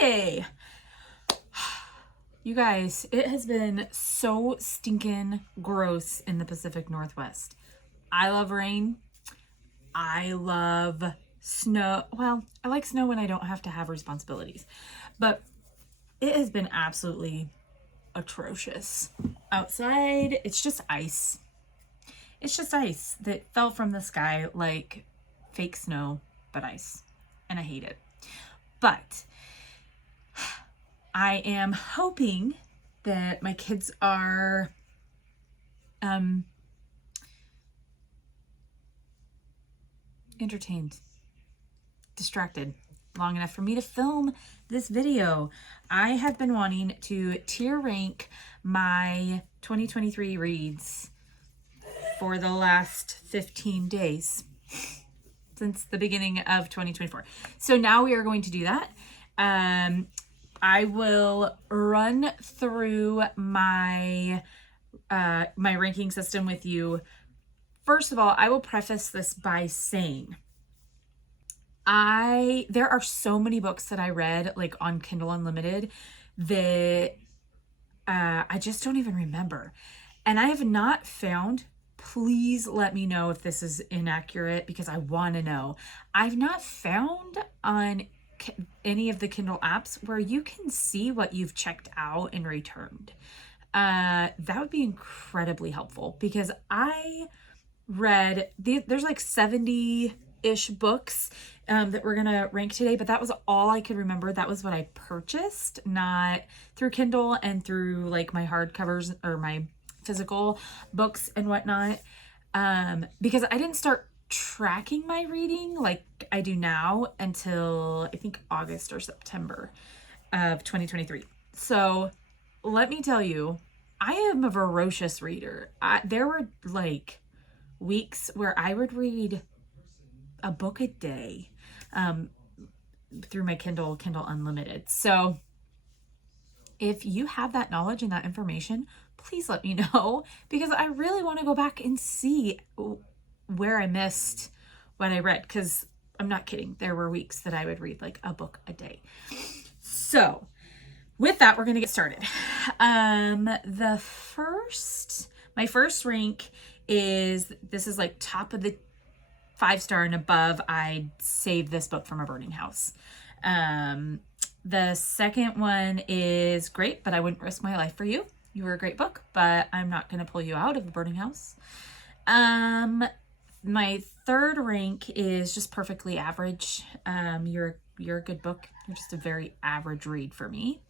Hey, you guys, it has been so stinking gross in the Pacific Northwest. I love rain. I love snow. Well, I like snow when I don't have to have responsibilities, but it has been absolutely atrocious. Outside, it's just ice. It's just ice that fell from the sky like fake snow, but ice. And I hate it. But I am hoping that my kids are entertained, distracted long enough for me to film this video. I have been wanting to tier rank my 2023 reads for the last 15 days since the beginning of 2024. So now we are going to do that. I will run through my my ranking system with you. First of all, I will preface this by saying there are so many books that I read like on Kindle Unlimited that I just don't even remember. And I have not found, please let me know if this is inaccurate because I want to know. I've not found on any of the Kindle apps where you can see what you've checked out and returned. That would be incredibly helpful because I read, there's like 70-ish books that we're gonna rank today, but that was all I could remember. That was what I purchased, not through Kindle and through like my hardcovers or my physical books and whatnot, because I didn't start tracking my reading like I do now until I think August or September of 2023. So let me tell you, I am a voracious reader. There were like weeks where I would read a book a day through my Kindle Unlimited. So if you have that knowledge and that information, please let me know because I really want to go back and see where I missed what I read, because I'm not kidding. There were weeks that I would read like a book a day. So with that, we're going to get started. My first rank is like top of the 5-star and above. I'd save this book from a burning house. The second one is great, but I wouldn't risk my life for you. You were a great book, but I'm not going to pull you out of the burning house. My third rank is just perfectly average. You're a good book. You're just a very average read for me.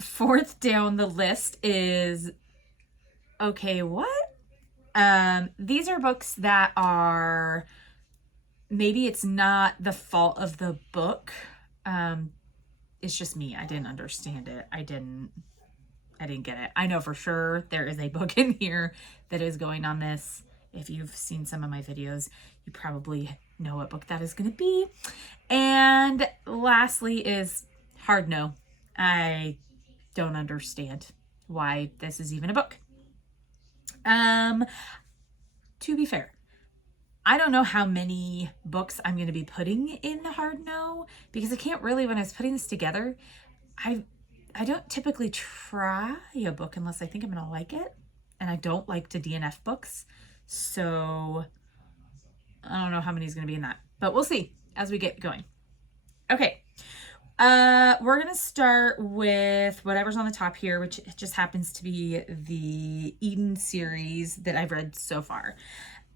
Fourth down the list is okay, what? These are books that are, maybe it's not the fault of the book. It's just me. I didn't understand it. I didn't get it. I know for sure there is a book in here that is going on this. If you've seen some of my videos, you probably know what book that is going to be. And lastly is hard no. I don't understand why this is even a book. To be fair, I don't know how many books I'm going to be putting in the hard no, because I can't really, when I was putting this together, I don't typically try a book unless I think I'm going to like it. And I don't like to DNF books. So I don't know how many is going to be in that, but we'll see as we get going. Okay. We're going to start with whatever's on the top here, which just happens to be the Eden series that I've read so far.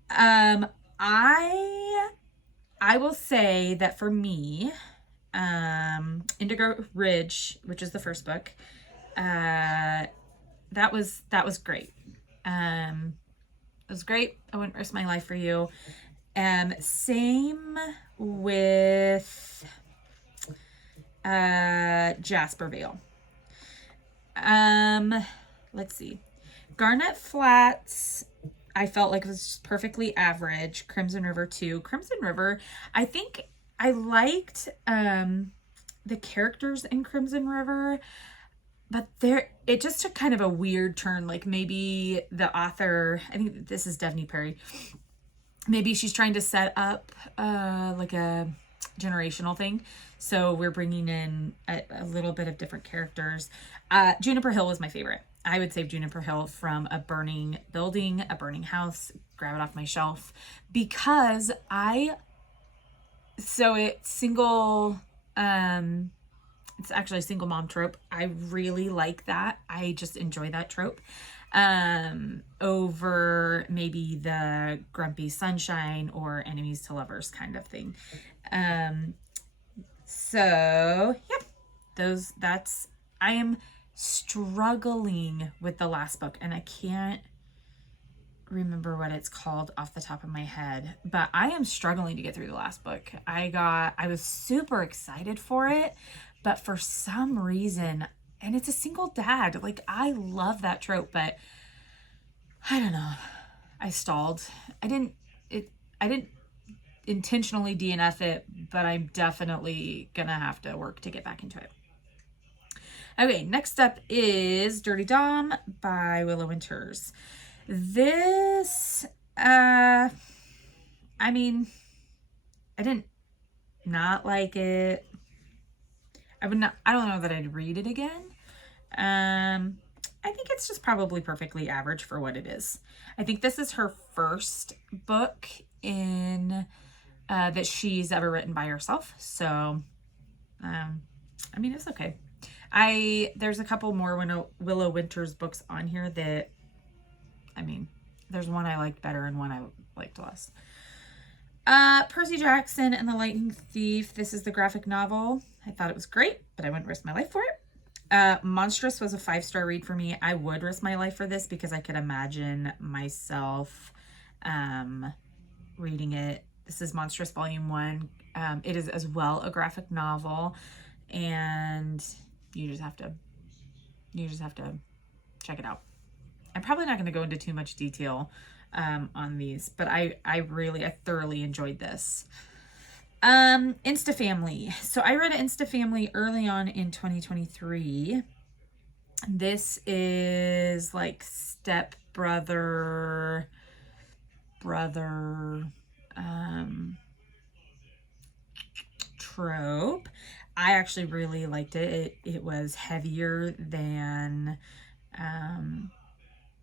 I will say that for me, Indigo Ridge, which is the first book, that was great. It was great. I wouldn't risk my life for you. Same with Jasper Vale. Let's see. Garnet Flats, I felt like it was just perfectly average. Crimson River too. Crimson River, I think I liked the characters in Crimson River, but it just took kind of a weird turn. Like maybe the author, I think this is Devney Perry, maybe she's trying to set up like a generational thing. So we're bringing in a little bit of different characters. Juniper Hill was my favorite. I would save Juniper Hill from a burning building, a burning house, grab it off my shelf, because it's single, it's actually a single mom trope. I really like that. I just enjoy that trope. Over maybe the grumpy sunshine or enemies to lovers kind of thing. So yeah, I am struggling with the last book, and I can't remember what it's called off the top of my head, but I am struggling to get through the last book. I was super excited for it, but for some reason, and it's a single dad, like I love that trope, but I don't know. I stalled. I didn't intentionally DNF it, but I'm definitely gonna have to work to get back into it. Okay, next up is Dirty Dom by Willow Winters. This, I mean, I didn't not like it. I don't know that I'd read it again. I think it's just probably perfectly average for what it is. I think this is her first book in that she's ever written by herself. So, I mean, it's okay. There's a couple more Willow Winters books on here that, I mean, there's one I liked better and one I liked less. Percy Jackson and the Lightning Thief. This is the graphic novel. I thought it was great, but I wouldn't risk my life for it. Monstrous was a 5-star read for me. I would risk my life for this because I could imagine myself reading it. This is Monstrous Volume 1. It is as well a graphic novel, and you just have to check it out. I'm probably not going to go into too much detail on these, but I thoroughly enjoyed this. Instafamily. So I read Instafamily early on in 2023. This is like stepbrother, brother, trope. I actually really liked it. It was heavier than,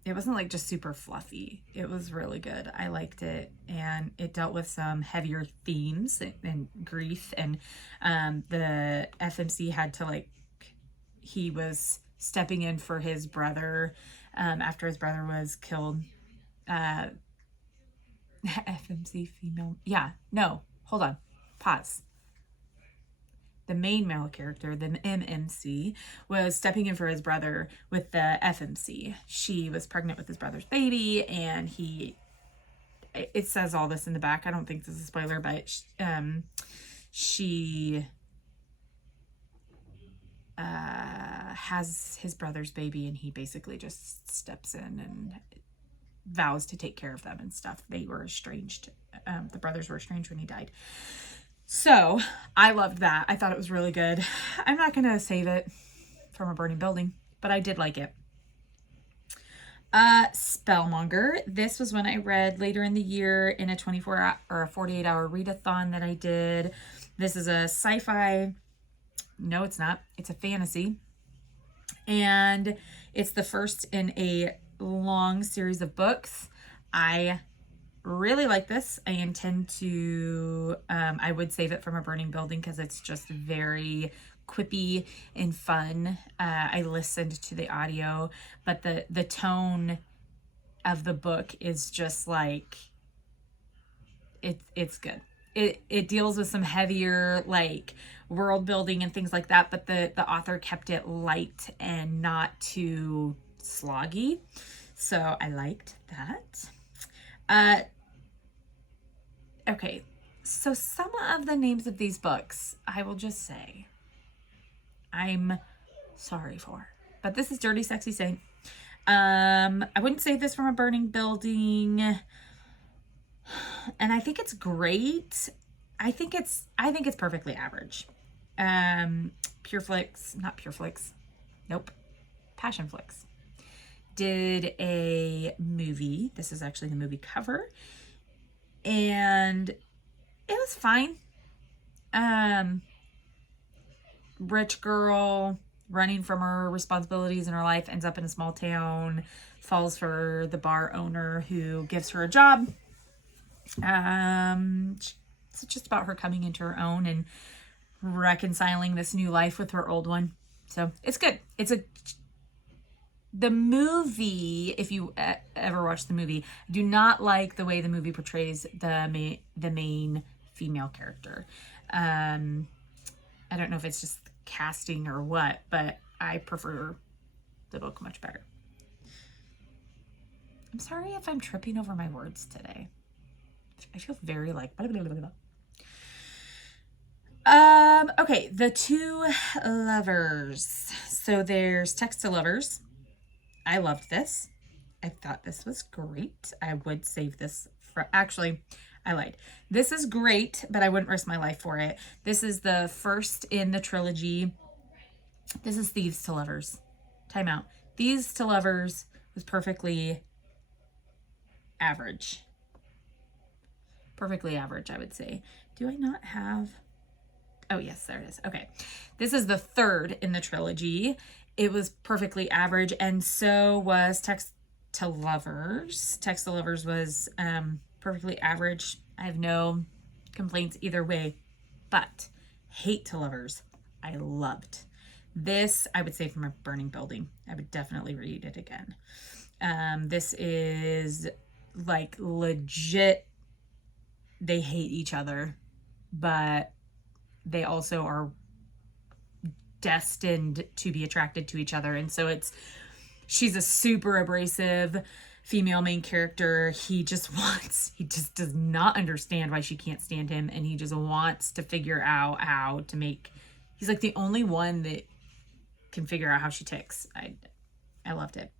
it wasn't like just super fluffy. It was really good. I liked it, and it dealt with some heavier themes and grief, and the FMC had to he was stepping in for his brother after his brother was killed. FMC female. Yeah, no, hold on. Pause. The main male character, the MMC, was stepping in for his brother with the FMC. She was pregnant with his brother's baby, and it says all this in the back. I don't think this is a spoiler, but she has his brother's baby, and he basically just steps in and vows to take care of them and stuff. They were estranged. The brothers were estranged when he died. So I loved that. I thought it was really good. I'm not going to save it from a burning building, but I did like it. Spellmonger. This was one I read later in the year in a 24 or a 48-hour readathon that I did. This is a sci-fi. No, it's not. It's a fantasy. And it's the first in a long series of books. I really like this. I intend to, I would save it from a burning building because it's just very quippy and fun. I listened to the audio, but the tone of the book is just like, it's good. It deals with some heavier world building and things like that, but the author kept it light and not too sloggy. So I liked that. Okay, so some of the names of these books, I will just say, I'm sorry for. But this is Dirty Sexy Saint. I wouldn't save this from a burning building. And I think it's great. I think it's perfectly average. Passion Flix did a movie. This is actually the movie cover. And it was fine. Um, rich girl running from her responsibilities in her life, ends up in a small town, falls for the bar owner who gives her a job. It's just about her coming into her own and reconciling this new life with her old one. So it's good. The movie, if you ever watch the movie, I do not like the way the movie portrays the main female character. I don't know if it's just casting or what, but I prefer the book much better. I'm sorry if I'm tripping over my words today. I feel very like blah, blah, blah, blah. Okay, the two lovers. So there's Text to Lovers. I loved this. I thought this was great. I would save this for, actually, I lied. This is great, but I wouldn't risk my life for it. This is the first in the trilogy. This is Thieves to Lovers. Time out. Thieves to Lovers was perfectly average. Perfectly average, I would say. Do I not have... Oh, yes, there it is. Okay. This is the third in the trilogy. It was perfectly average, and so was Text to Lovers. Text to Lovers was perfectly average. I have no complaints either way, but Hate to Lovers, I loved. This, I would say, from a burning building. I would definitely read it again. This is like legit, they hate each other, but they also are destined to be attracted to each other. And so she's a super abrasive female main character. He just does not understand why she can't stand him. And he just wants to figure out how to he's like the only one that can figure out how she ticks. I loved it.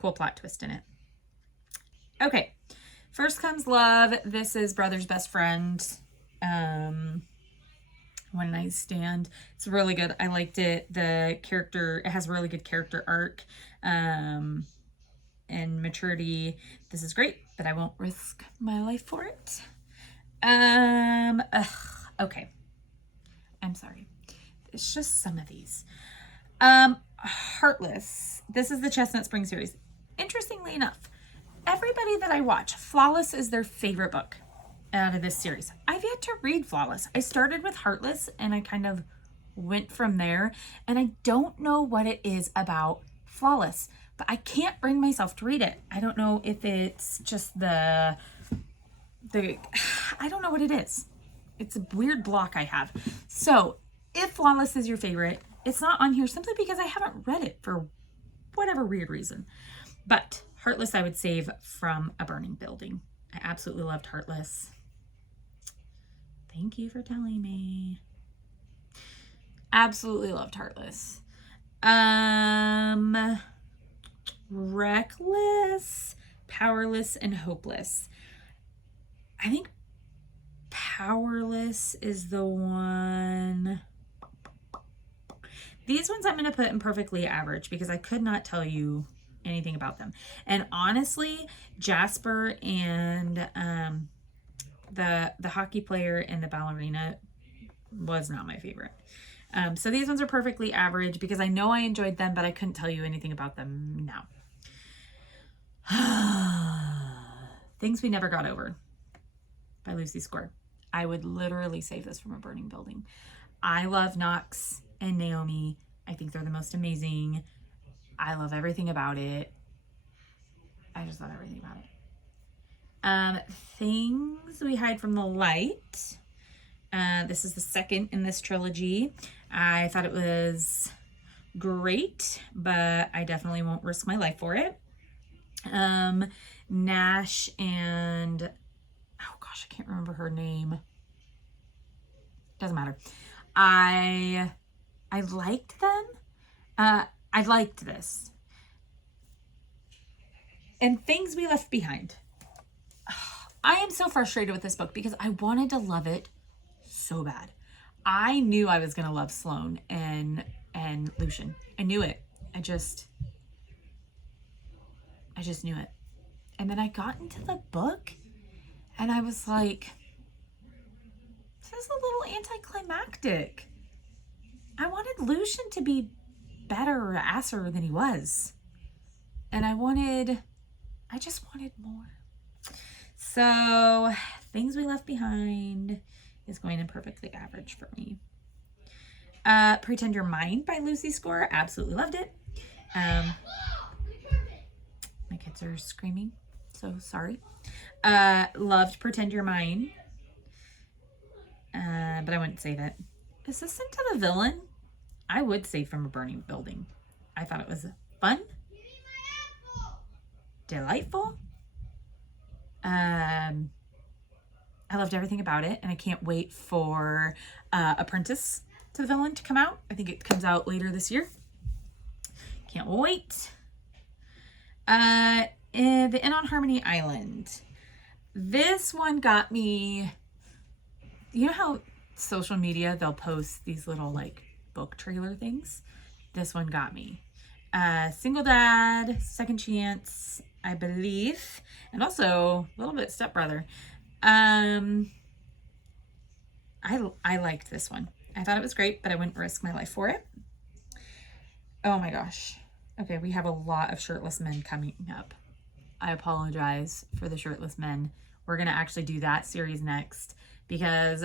Cool plot twist in it. Okay. First Comes Love. This is Brother's Best Friend. One Night Stand. It's really good. I liked it. It has a really good character arc and maturity. This is great, but I won't risk my life for it. Okay. I'm sorry. It's just some of these. Heartless. This is the Chestnut Spring series. Interestingly enough, everybody that I watch, Flawless is their favorite book out of this series. I've yet to read Flawless. I started with Heartless and I kind of went from there, and I don't know what it is about Flawless, but I can't bring myself to read it. I don't know if it's just I don't know what it is. It's a weird block I have. So if Flawless is your favorite, it's not on here simply because I haven't read it for whatever weird reason. But Heartless I would save from a burning building. I absolutely loved Heartless. Thank you for telling me. Absolutely loved Heartless. Reckless, Powerless, and Hopeless. I think Powerless is the one. These ones I'm going to put in perfectly average because I could not tell you anything about them. And honestly, Jasper and the hockey player and the ballerina was not my favorite. So these ones are perfectly average because I know I enjoyed them, but I couldn't tell you anything about them now. Things We Never Got Over by Lucy Score. I would literally save this from a burning building. I love Knox and Naomi. I think they're the most amazing. I love everything about it. I just love everything about it. Things We Hide from the Light. This is the second in this trilogy. I thought it was great, but I definitely won't risk my life for it. Nash and, oh gosh, I can't remember her name. Doesn't matter. I liked them. I liked this. And Things We Left Behind. I am so frustrated with this book because I wanted to love it so bad. I knew I was going to love Sloane and Lucian. I knew it. I just knew it. And then I got into the book and I was like, This is a little anticlimactic. I wanted Lucian to be better or asser than he was. And I just wanted more. So, Things We Left Behind is going in perfectly average for me. Pretend You're Mine by Lucy Score. Absolutely loved it. My kids are screaming, so sorry. Loved Pretend You're Mine. But I wouldn't save it. Assistant to the Villain, I would save From a Burning Building. I thought it was fun, delightful. I loved everything about it, and I can't wait for Apprentice to the Villain to come out. I think it comes out later this year. Can't wait. The Inn on Harmony Island. This one got me. You know how social media, they'll post these little like book trailer things? This one got me. Single Dad, Second Chance, I believe, and also a little bit Stepbrother. I liked this one. I thought it was great, but I wouldn't risk my life for it. Oh my gosh. Okay, we have a lot of shirtless men coming up. I apologize for the shirtless men. We're going to actually do that series next because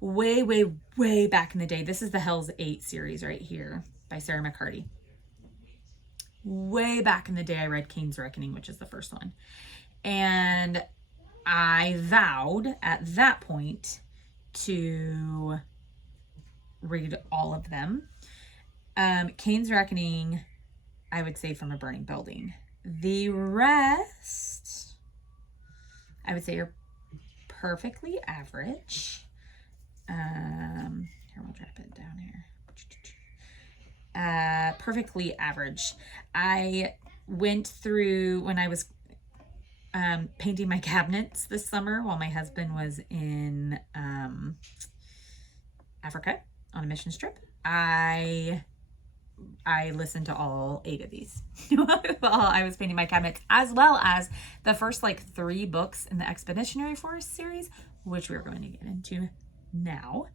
way back in the day, this is the Hell's 8 series right here by Sarah McCarty. Way back in the day, I read Cain's Reckoning, which is the first one. And I vowed at that point to read all of them. Cain's Reckoning, I would say From a Burning Building. The rest, I would say, are perfectly average. Here, we'll drop it down here. Perfectly average. I went through when I was painting my cabinets this summer while my husband was in Africa on a mission trip. I listened to all 8 of these while I was painting my cabinets, as well as the first like 3 books in the Expeditionary Forest series, which we're going to get into now.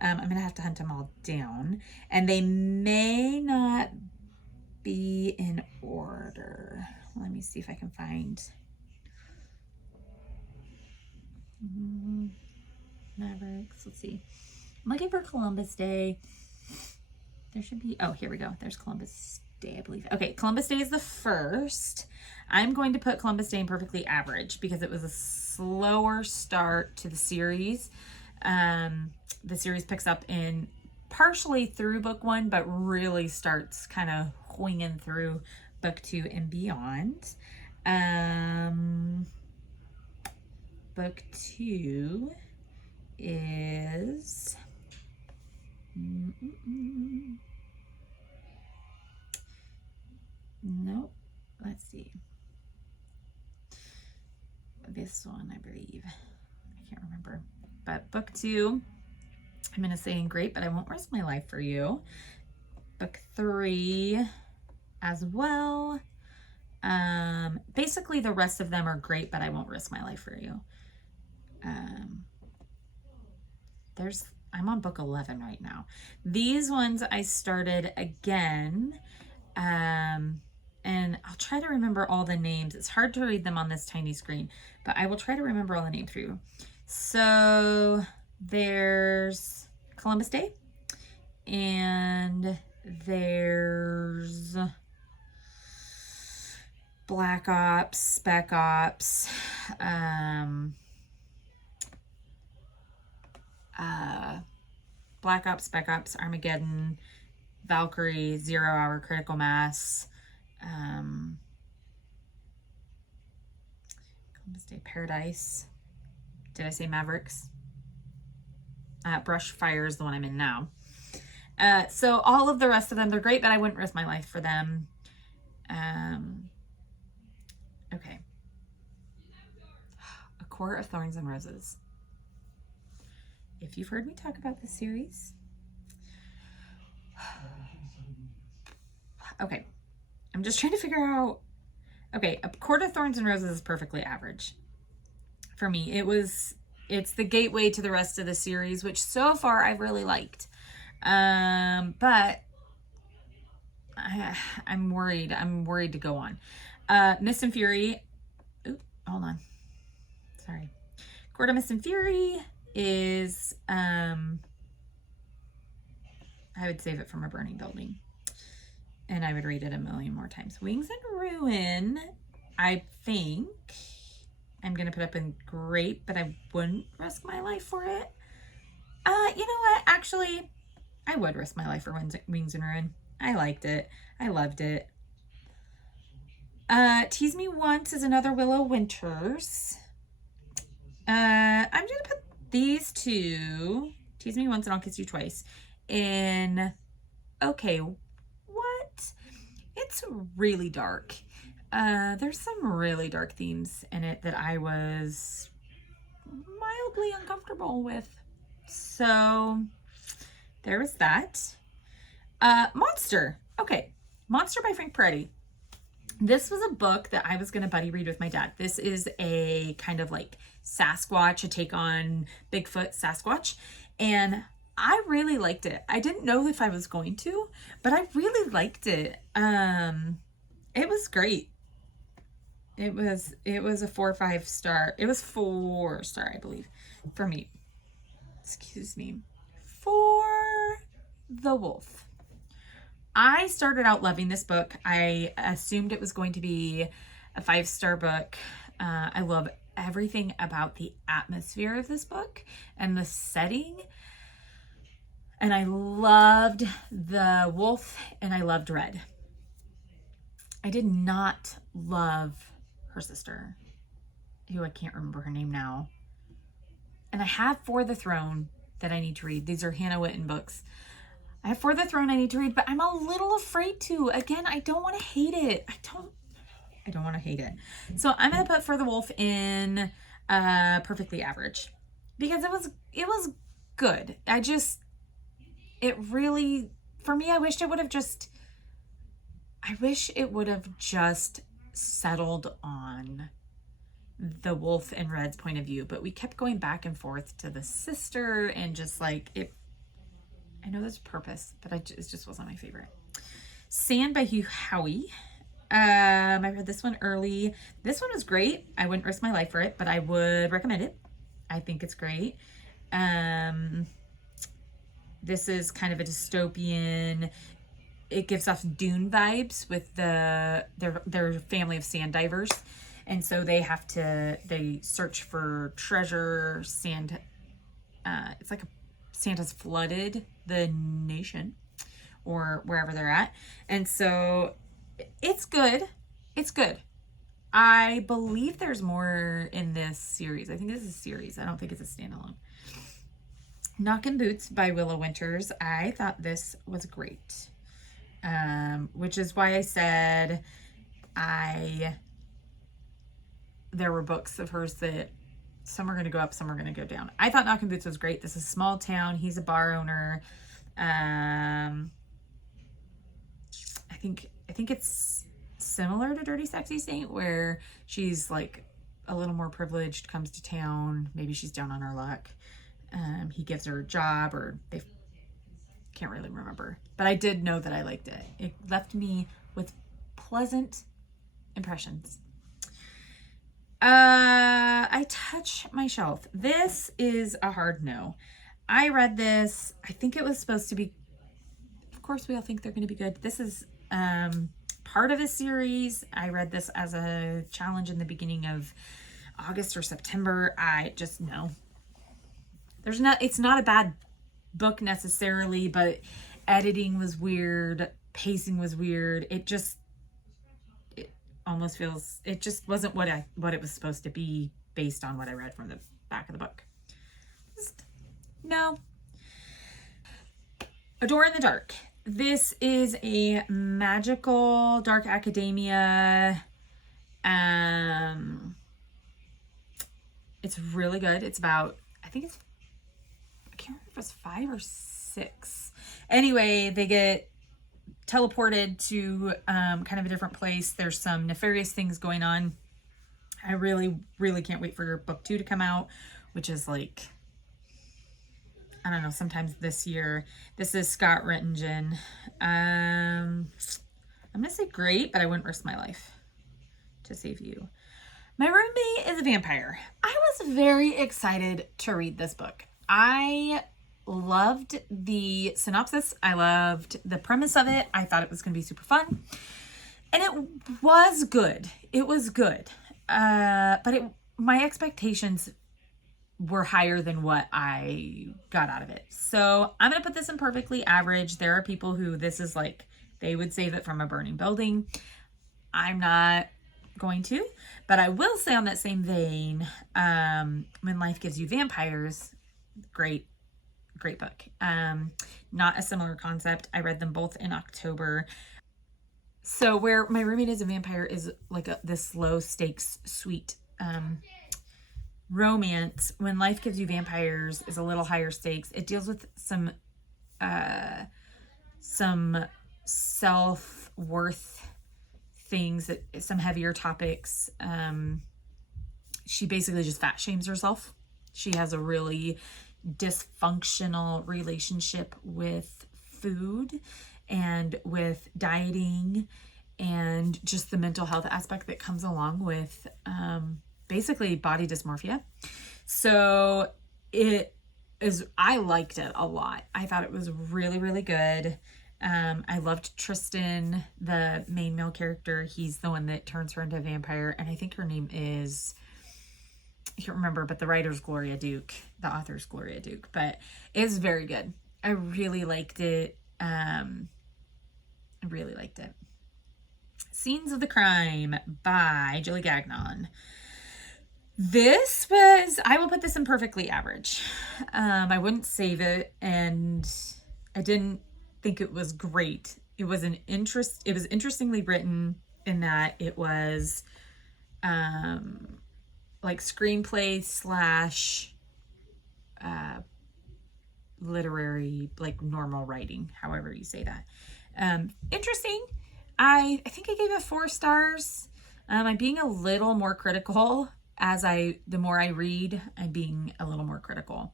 I'm going to have to hunt them all down, and they may not be in order. Let me see if I can find Mavericks. Let's see. I'm looking for Columbus Day. There should be, oh, here we go. There's Columbus Day, I believe. Okay, Columbus Day is the first. I'm going to put Columbus Day in perfectly average because it was a slower start to the series. The series picks up in partially through book 1, but really starts kind of winging through book 2 and beyond. Book 2 is nope. Let's see. This one, I believe. I can't remember. But book 2, I'm going to say in great, but I won't risk my life for you. Book 3 as well. Basically, the rest of them are great, but I won't risk my life for you. I'm on book 11 right now. These ones I started again, and I'll try to remember all the names. It's hard to read them on this tiny screen, but I will try to remember all the names for you. So there's Columbus Day, and there's Black Ops, Spec Ops, Black Ops, Spec Ops, Armageddon, Valkyrie, 0 Hour, Critical Mass, Columbus Day, Paradise. Did I say Mavericks? Brush Fire is the one I'm in now. So all of the rest of them, they're great, but I wouldn't risk my life for them. Okay. A Court of Thorns and Roses. If you've heard me talk about this series, okay, I'm just trying to figure out, okay, A Court of Thorns and Roses is perfectly average. For me, it was It's the gateway to the rest of the series, which so far I've really liked. But I'm worried. I'm worried to go on. Mist and Fury. Ooh, hold on. Sorry. Court of Mist and Fury is, I would save it from a burning building. And I would read it a million more times. Wings and Ruin, I think I'm going to put up in great, but I wouldn't risk my life for it. You know what? Actually, I would risk my life for Wings and Ruin. I liked it. I loved it. Tease Me Once is another Willow Winters. I'm going to put these two, Tease Me Once and I'll Kiss You Twice, in okay, what? It's really dark. There's some really dark themes in it that I was mildly uncomfortable with. So there was that. Monster. Okay. Monster by Frank Peretti. This was a book that I was going to buddy read with my dad. This is a kind of like Sasquatch, a take on Bigfoot Sasquatch. And I really liked it. I didn't know if I was going to, but I really liked it. It was great. It was a 4 or 5 star. It was 4 star, I believe, for me. Excuse me. For the Wolf. I started out loving this book. I assumed it was going to be a 5-star book. I love everything about the atmosphere of this book and the setting. And I loved the wolf and I loved Red. I did not love her sister, who I can't remember her name now. And I have For the Throne that I need to read. These are Hannah Witten books. I have For the Throne I need to read, but I'm a little afraid to. Again, I don't want to hate it. I don't want to hate it. So I'm going to put For the Wolf in perfectly average because it was good. It really, for me, I wish it would have just settled on the wolf and Red's point of view, but we kept going back and forth to the sister and just like it. I know there's a purpose, but it just wasn't my favorite. Sand by Hugh Howey. I read this one early. This one was great. I wouldn't risk my life for it, but I would recommend it. I think it's great. This is kind of a dystopian. It gives off Dune vibes with their family of sand divers. And so they search for treasure. Sand, it's like sand has flooded the nation or wherever they're at. And so it's good. It's good. I believe there's more in this series. I think this is a series. I don't think it's a standalone. Knockin' Boots by Willow Winters. I thought this was great. Which is why I said there were books of hers that some are going to go up, some are going to go down. I thought Knockin' Boots was great. This is a small town. He's a bar owner. I think it's similar to Dirty Sexy Saint, where she's like a little more privileged, comes to town. Maybe she's down on her luck. He gives her a job, or they can't really remember. But I did know that I liked it. It left me with pleasant impressions. I Touch My Shelf. This is a hard no. I read this. I think it was supposed to be, of course we all think they're going to be good. This is part of a series. I read this as a challenge in the beginning of August or September. I just, no. It's not a bad book necessarily, but editing was weird. Pacing was weird. It just wasn't what it was supposed to be based on what I read from the back of the book. No. A Door in the Dark. This is a magical dark academia. It's really good. It's about, I can't remember if it's 5 or 6. Anyway, they get teleported to kind of a different place. There's some nefarious things going on. I really, really can't wait for book 2 to come out, which is like, I don't know, sometimes this year. This is Scott Rettingen. I'm going to say great, but I wouldn't risk my life to save you. My roommate is a vampire. I was very excited to read this book. I loved the synopsis. I loved the premise of it. I thought it was going to be super fun. And it was good. It was good. But my expectations were higher than what I got out of it. So I'm going to put this in perfectly average. There are people who this is like, they would save it from a burning building. I'm not going to, but I will say on that same vein, When Life Gives You Vampires, great book. Not a similar concept. I read them both in October. So where My Roommate is a Vampire is like this low stakes, sweet romance. When Life Gives You Vampires is a little higher stakes. It deals with some self-worth things, some heavier topics. She basically just fat shames herself. She has a really dysfunctional relationship with food and with dieting and just the mental health aspect that comes along with basically body dysmorphia. So I liked it a lot. I thought it was really, really good. I loved Tristan, the main male character. He's the one that turns her into a vampire. And I think her name is, I can't remember, but the writer's Gloria Duke. The author's Gloria Duke. But it's very good. I really liked it. Scenes of the Crime by Julie Gagnon. This was, I will put this in perfectly average. I wouldn't save it, and I didn't think it was great. It was interestingly written in that it was like screenplay / literary, like normal writing, however you say that. Interesting. I think I gave it 4 stars. I'm being a little more critical the more I read. I'm being a little more critical.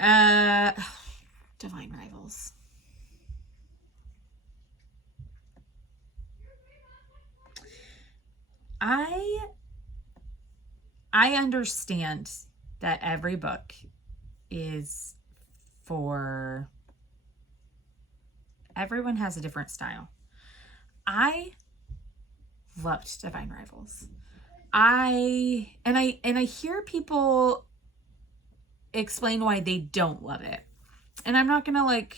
Divine Rivals. I understand that every book is for everyone, has a different style. I loved Divine Rivals. I hear people explain why they don't love it. And I'm not gonna like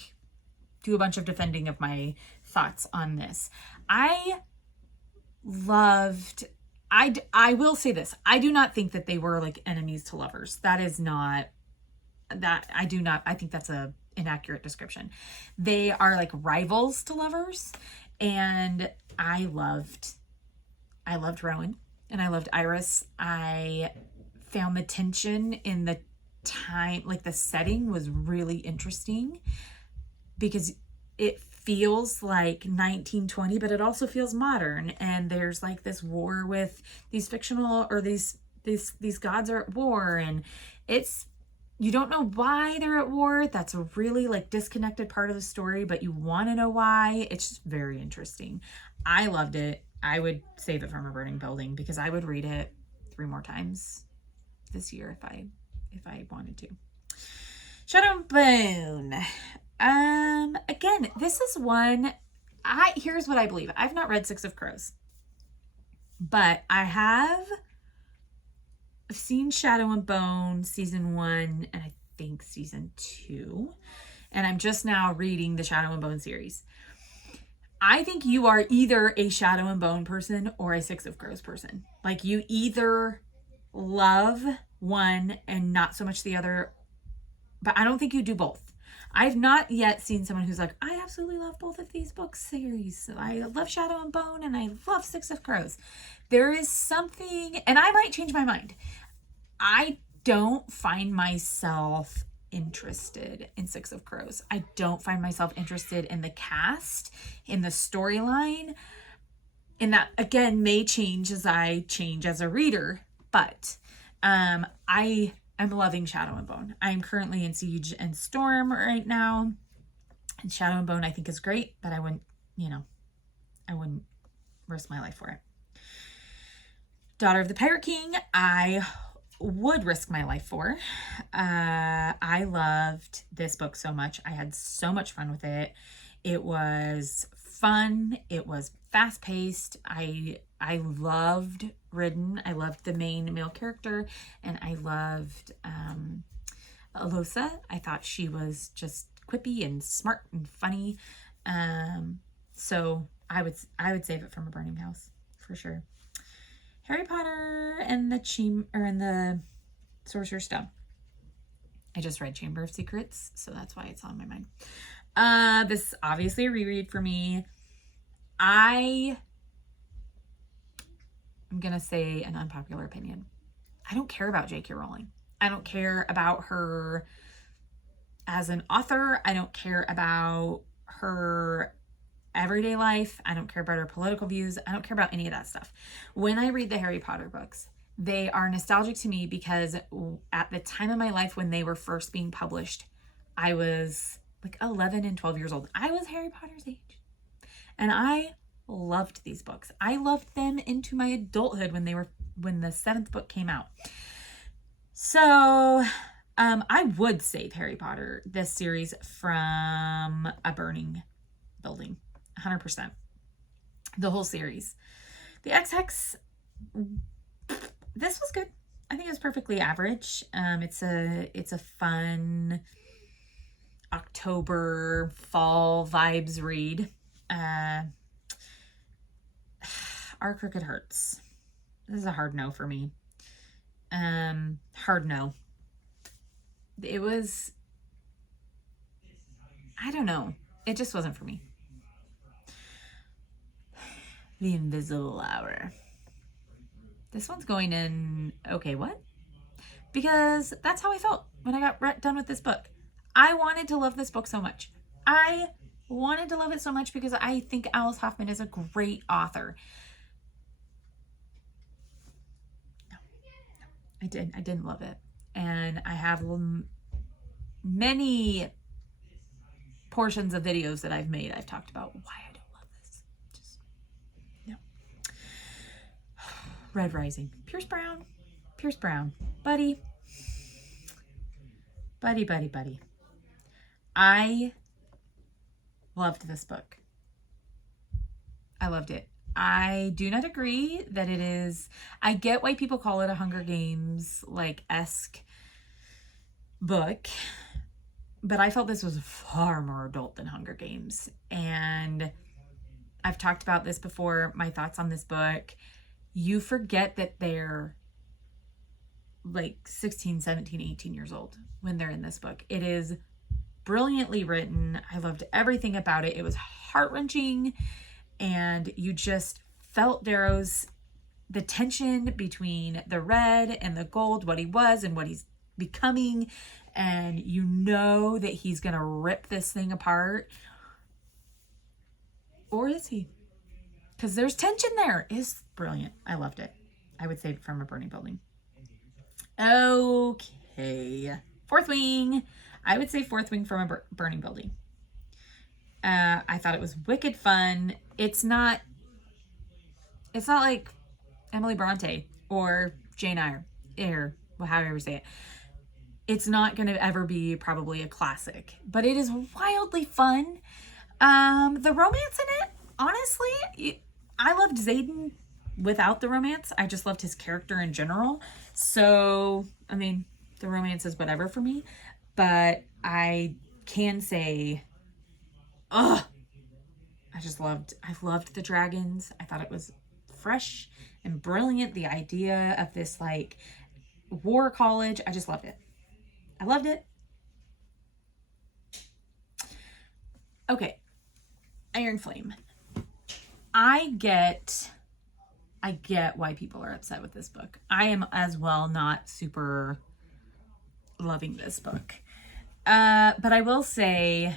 do a bunch of defending of my thoughts on this. I will say this. I do not think that they were like enemies to lovers. I think that's a inaccurate description. They are like rivals to lovers. And I loved Rowan and I loved Iris. I found the tension in the time, like the setting was really interesting because it feels like 1920, but it also feels modern. And there's like this war with these fictional, or these gods are at war, and you don't know why they're at war. That's a really like disconnected part of the story, but you want to know why. It's just very interesting. I loved it. I would save it from a burning building because I would read it 3 more times this year if I wanted to. Shadow and Bone. Again, this is one, here's what I believe. I've not read Six of Crows, but I've seen Shadow and Bone season 1 and I think season 2, and I'm just now reading the Shadow and Bone series. I think you are either a Shadow and Bone person or a Six of Crows person. Like, you either love one and not so much the other, but I don't think you do both. I've not yet seen someone who's like, I absolutely love both of these book series. I love Shadow and Bone and I love Six of Crows. There is something, and I might change my mind. I don't find myself interested in Six of Crows. I don't find myself interested in the cast, in the storyline. And that, again, may change as I change as a reader. But I I'm loving Shadow and Bone. I'm currently in Siege and Storm right now. And Shadow and Bone I think is great, but I wouldn't, I wouldn't risk my life for it. Daughter of the Pirate King, I would risk my life for. I loved this book so much. I had so much fun with it. It was fun. It was fast-paced. I loved Ridden. I loved the main male character, and I loved Alosa. I thought she was just quippy and smart and funny. So I would save it from a burning house for sure. Harry Potter and the Sorcerer's Stone. I just read Chamber of Secrets, so that's why it's on my mind. This is obviously a reread for me. I'm gonna say an unpopular opinion. I don't care about J.K. Rowling. I don't care about her as an author. I don't care about her everyday life. I don't care about her political views. I don't care about any of that stuff. When I read the Harry Potter books, they are nostalgic to me because at the time of my life when they were first being published, I was like 11 and 12 years old. I was Harry Potter's age. And I loved these books. I loved them into my adulthood when the 7th book came out. So I would save Harry Potter, this series, from a burning building. 100%. The whole series. The X-Hex, this was good. I think it was perfectly average. It's a fun October fall vibes read. Our Crooked Hearts. This is a hard no for me. Hard no. It was, I don't know. It just wasn't for me. The Invisible Hour. This one's going in, okay, what? Because that's how I felt when I got done with this book. I wanted to love this book so much. I wanted to love it so much because I think Alice Hoffman is a great author. No, I didn't love it. And I have many portions of videos that I've made. I've talked about why I don't love this. Just, no. Red Rising. Pierce Brown. Buddy. I loved this book. I loved it. I do not agree that it is, I get why people call it a Hunger Games esque book, but I felt this was far more adult than Hunger Games. And I've talked about this before, my thoughts on this book. You forget that they're 16, 17, 18 years old when they're in this book. It is brilliantly written. I loved everything about it. It was heart-wrenching, and you just felt the tension between the red and the gold, what he was and what he's becoming, and you know that he's gonna rip this thing apart. Or is he? Because there's tension there. It's brilliant. I loved it. I would save it from a burning building. Okay. Fourth Wing. I would say Fourth Wing from a burning building. I thought it was wicked fun. It's not like Emily Bronte or Jane Eyre, or however you ever say it. It's not going to ever be probably a classic, but it is wildly fun. The romance in it, honestly, I loved Xaden without the romance. I just loved his character in general. So, I mean, the romance is whatever for me, but I can say, I loved the dragons. I thought it was fresh and brilliant. The idea of this war college, I just loved it. I loved it. Okay. Iron Flame. I get why people are upset with this book. I am as well not super loving this book. But I will say,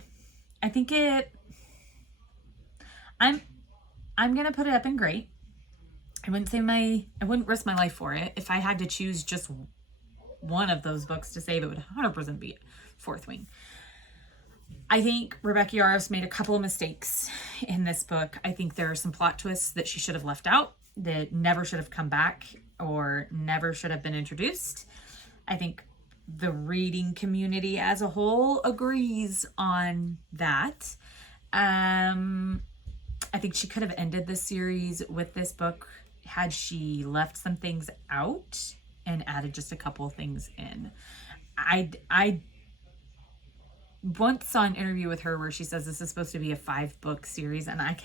I think I'm going to put it up in great. I wouldn't risk my life for it. If I had to choose just one of those books to save, it would 100% be Fourth Wing. I think Rebecca Yarros made a couple of mistakes in this book. I think there are some plot twists that she should have left out, that never should have come back or never should have been introduced. I think the reading community as a whole agrees on that. I think she could have ended the series with this book had she left some things out and added just a couple of things in. I once saw an interview with her where she says this is supposed to be a 5-book series, and I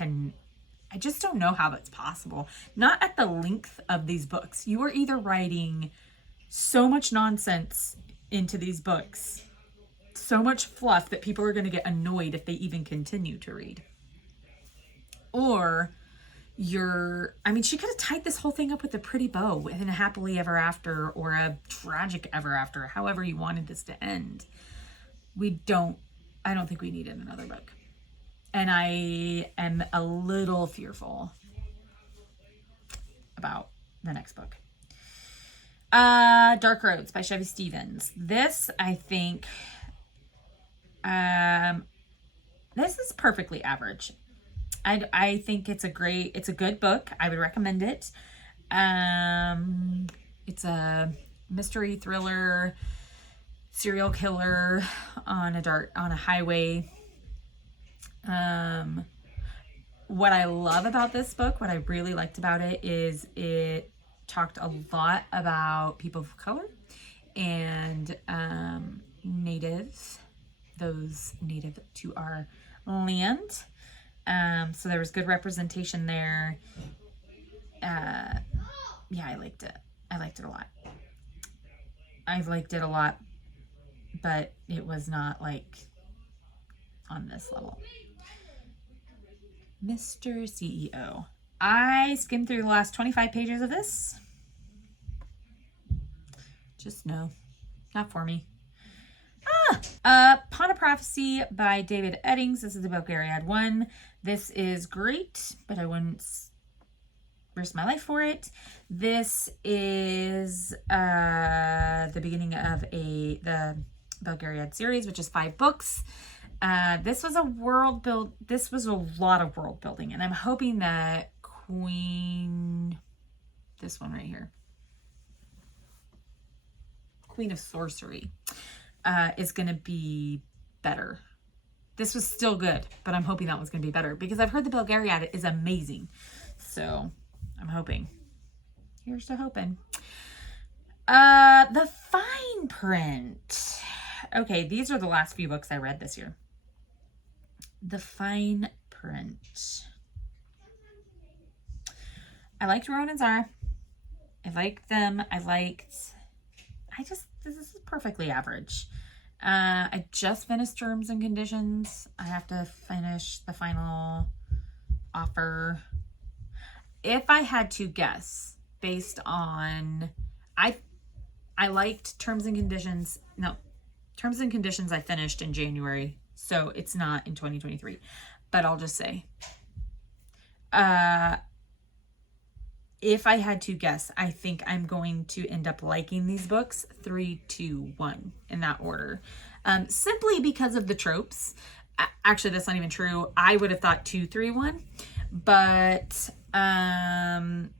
just don't know how that's possible. Not at the length of these books. You are either writing so much nonsense into these books, so much fluff that people are going to get annoyed if they even continue to read. Or she could have tied this whole thing up with a pretty bow, with a happily ever after or a tragic ever after, however you wanted this to end. I don't think we needed another book. And I am a little fearful about the next book. Dark Roads by Chevy Stevens. This, I think, this is perfectly average. I think it's a good book. I would recommend it. It's a mystery thriller, serial killer on a highway. What I love about this book, what I really liked about it, is it talked a lot about people of color and natives, those native to our land. So there was good representation there. Yeah, I liked it. I liked it a lot. I liked it a lot, but it was not like on this level. Mr. CEO. I skimmed through the last 25 pages of this. Just no, not for me. Pawn of Prophecy by David Eddings. This is the Belgariad one. This is great, but I wouldn't risk my life for it. This is the beginning of the Belgariad series, which is 5 books. This was a lot of world building, and I'm hoping that this one right here, Queen of Sorcery, is going to be better. This was still good, but I'm hoping that one's going to be better because I've heard the Belgariad is amazing. So I'm hoping. Here's to hoping. The Fine Print. Okay, these are the last few books I read this year. The Fine Print. I liked Rowan and Zara. I liked them. This is perfectly average. I just finished Terms and Conditions. I have to finish the final offer. If I had to guess based on, I liked Terms and Conditions. No, Terms and Conditions I finished in January, so it's not in 2023. But I'll just say, if I had to guess, I think I'm going to end up liking these books 3, 2, 1 in that order. Simply because of the tropes. Actually, that's not even true. I would have thought 2, 3, 1. But I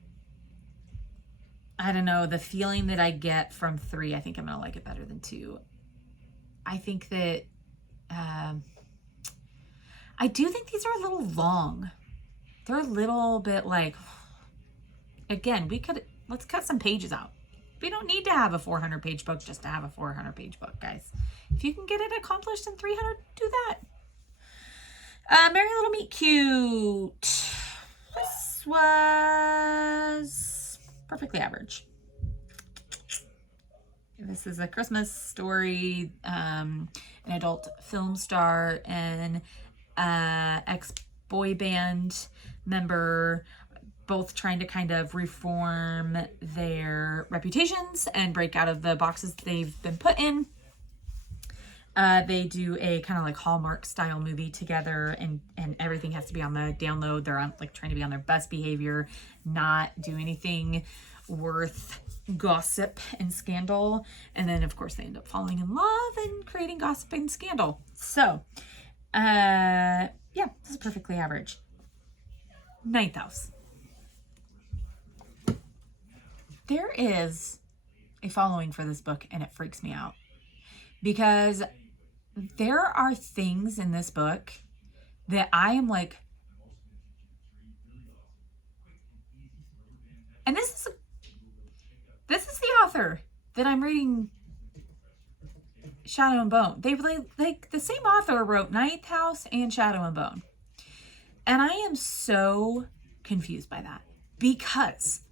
don't know. The feeling that I get from 3, I think I'm going to like it better than 2. I think that I do think these are a little long. They're a little bit like... Again, let's cut some pages out. We don't need to have a 400-page book just to have a 400-page book, guys. If you can get it accomplished in 300, do that. Merry Little Meet Cute. This was perfectly average. This is a Christmas story, an adult film star and ex-boy band member, both trying to kind of reform their reputations and break out of the boxes they've been put in. They do a kind of like Hallmark style movie together, and everything has to be on the download. They're on, like, trying to be on their best behavior, not do anything worth gossip and scandal. And then, of course, they end up falling in love and creating gossip and scandal. So, yeah, this is perfectly average. Ninth house. There is a following for this book, and it freaks me out because there are things in this book that I am like, and this is the author that I'm reading Shadow and Bone. They like the same author wrote Ninth House and Shadow and Bone. And I am so confused by that because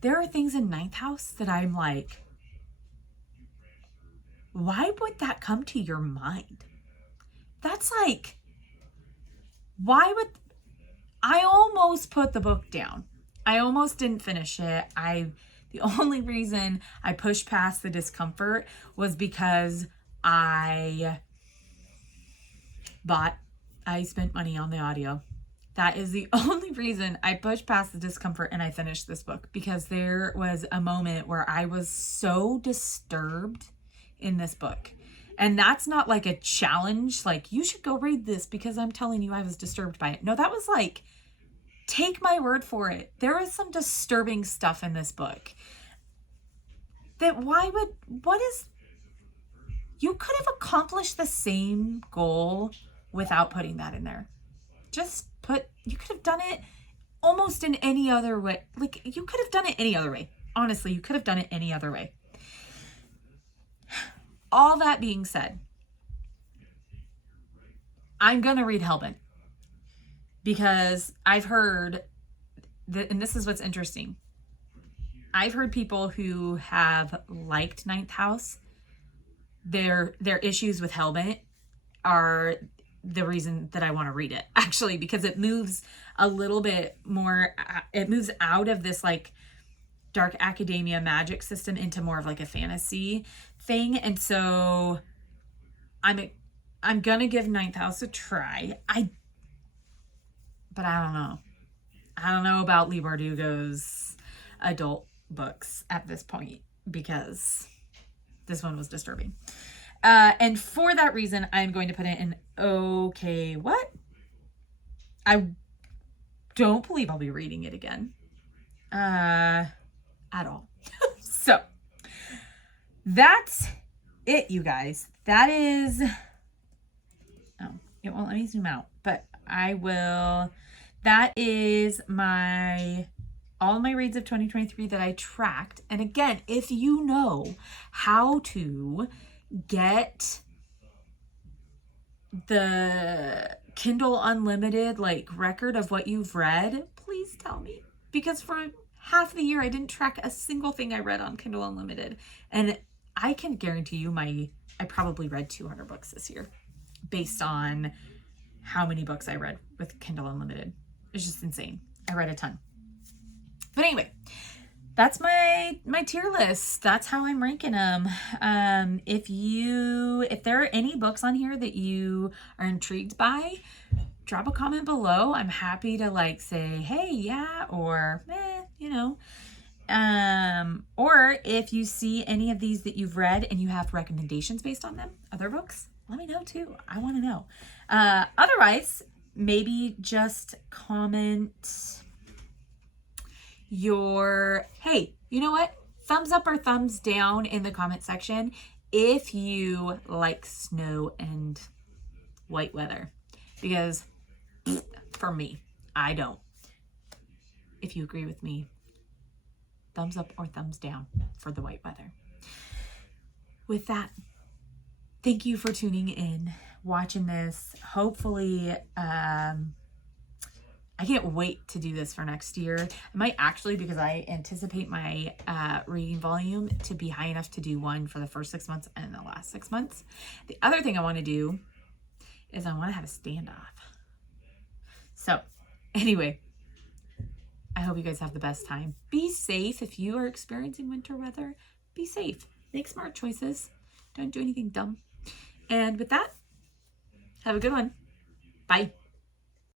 there are things in Ninth House that I'm like, why would that come to your mind? That's like, why would, I almost put the book down. I almost didn't finish it. The only reason I pushed past the discomfort was because I spent money on the audio. That is the only reason I pushed past the discomfort and I finished this book, because there was a moment where I was so disturbed in this book. And that's not like a challenge, like you should go read this because I'm telling you I was disturbed by it. No, that was like, take my word for it. There is some disturbing stuff in this book that you could have accomplished the same goal without putting that in there. You could have done it almost in any other way. Like, you could have done it any other way. Honestly, you could have done it any other way. All that being said, I'm going to read Hellbent because I've heard that, and this is what's interesting. I've heard people who have liked Ninth House, their issues with Hellbent are the reason that I want to read it, actually, because it moves a little bit more, it moves out of this like dark academia magic system into more of like a fantasy thing. And so I'm gonna give Ninth House a try. But I don't know. I don't know about Leigh Bardugo's adult books at this point, because this one was disturbing. And for that reason, I'm going to put it in okay, what? I don't believe I'll be reading it again. At all. So, that's it, you guys. That is... Oh, it won't let me zoom out, but I will... That is all my reads of 2023 that I tracked. And again, if you know how to get the Kindle Unlimited like record of what you've read, please tell me, because for half the year I didn't track a single thing I read on Kindle Unlimited, and I can guarantee you I probably read 200 books this year based on how many books I read with Kindle Unlimited. It's just insane. I read a ton. But anyway, that's my tier list. That's how I'm ranking them. If there are any books on here that you are intrigued by, drop a comment below. I'm happy to like say, hey, yeah, or or if you see any of these that you've read and you have recommendations based on them, other books, let me know too. I want to know. Otherwise, maybe just comment hey, you know what? Thumbs up or thumbs down in the comment section if you like snow and white weather. Because for me, I don't. If you agree with me, thumbs up or thumbs down for the white weather. With that, thank you for tuning in, watching this. Hopefully, I can't wait to do this for next year. I might actually, because I anticipate my reading volume to be high enough to do one for the first 6 months and the last 6 months. The other thing I want to do is I want to have a standoff. So anyway, I hope you guys have the best time. Be safe if you are experiencing winter weather. Be safe. Make smart choices. Don't do anything dumb. And with that, have a good one. Bye.